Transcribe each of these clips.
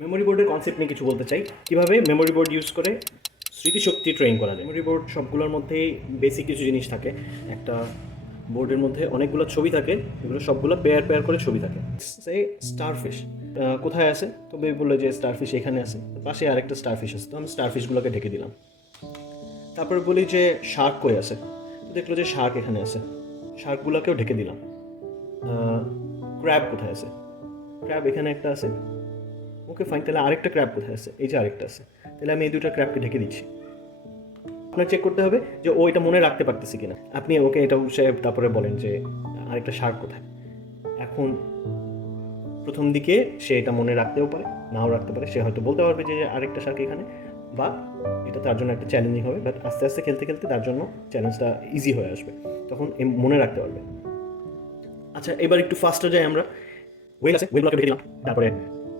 Memory বোর্ডের concept নিয়ে কিছু বলতে চাই, কীভাবে মেমোরি বোর্ড ইউজ করে স্মৃতিশক্তি ট্রেন করা যায়। মেমোরি বোর্ড সবগুলোর মধ্যেই বেসিক কিছু জিনিস থাকে। একটা বোর্ডের মধ্যে অনেকগুলো ছবি থাকে, এগুলো সবগুলো পেয়ার পেয়ার করে ছবি থাকে। সে স্টারফিশ কোথায় আছে, তো বেবি বললো যে স্টারফিশ এখানে আছে, পাশে আরেকটা স্টারফিশ আছে, তো আমি স্টারফিশগুলোকে ঢেকে দিলাম। তারপরে বলি যে শার্ক কই আছে, তো দেখলো যে শার্ক এখানে আছে, শার্কগুলোকেও ঢেকে দিলাম। ক্র্যাব কোথায় আছে, ক্র্যাব এখানে একটা আছে, ওকে ফাইন, তাহলে আরেকটা ক্র্যাব কোথায় আছে, এই যে আরেকটা আছে, তাহলে আমি এই দুটো ক্র্যাবকে ঢেকে দিচ্ছি। আপনার চেক করতে হবে যে ও এটা মনে রাখতে পারতেছে কিনা। আপনি ওকে এটা তারপরে বলেন যে আরেকটা শার্ক কোথায়। এখন প্রথম দিকে সে এটা মনে রাখতেও পারে, নাও রাখতে পারে, সে হয়তো বলতে পারবে যে আরেকটা শার্ক এখানে, বা এটা তার জন্য একটা চ্যালেঞ্জিং হবে, বাট আস্তে আস্তে খেলতে খেলতে তার জন্য চ্যালেঞ্জটা ইজি হয়ে আসবে, তখন মনে রাখতে পারবে। আচ্ছা, এবার একটু ফাস্টে যাই আমরা। ওয়েল আছে, ওয়েলগুলোকে ঢেকে দিলাম, তারপরে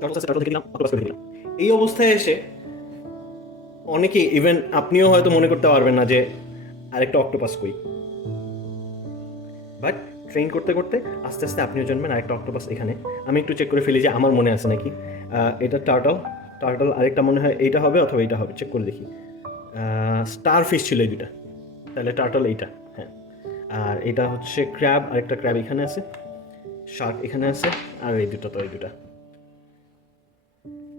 টর্টল আছে, টর্টল ঢেকে দিলাম, অক্টোপাসকে ঢেকে দিলাম। এই অবস্থায় এসে অনেকেই, ইভেন আপনিও হয়তো মনে করতে পারবেন না যে আরেকটা অক্টোপাস কই, বাট ট্রেন করতে করতে আস্তে আস্তে আপনিও জানবেন আরেকটা অক্টোপাস এখানে। আমি একটু চেক করে ফেলি যে আমার মনে আছে নাকি। এটা টার্টল, টার্টল আরেকটা মনে হয় এইটা হবে অথবা এইটা হবে, চেক করে দেখি। স্টারফিশ ছিল এই দুটা, তাহলে টার্টল এইটা, হ্যাঁ। আর এটা হচ্ছে ক্র্যাব, আরেকটা ক্র্যাব এখানে আছে, শার্ক এখানে আছে, আর এই দুটা তো এই দুটা।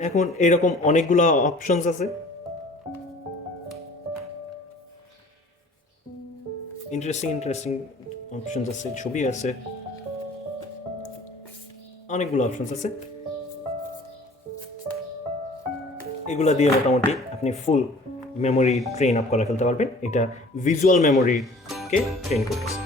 এখন এরকম অনেকগুলো অপশনস আছে, ইন্টারেস্টিং ইন্টারেস্টিং অপশনস আছে, ছবি আছে, অনেকগুলো অপশনস আছে। এগুলো দিয়ে মোটামুটি আপনি ফুল মেমোরি ট্রেন আপ করে ফেলতে পারবেন। এটা ভিজুয়াল মেমোরিকে ট্রেন করতেছে।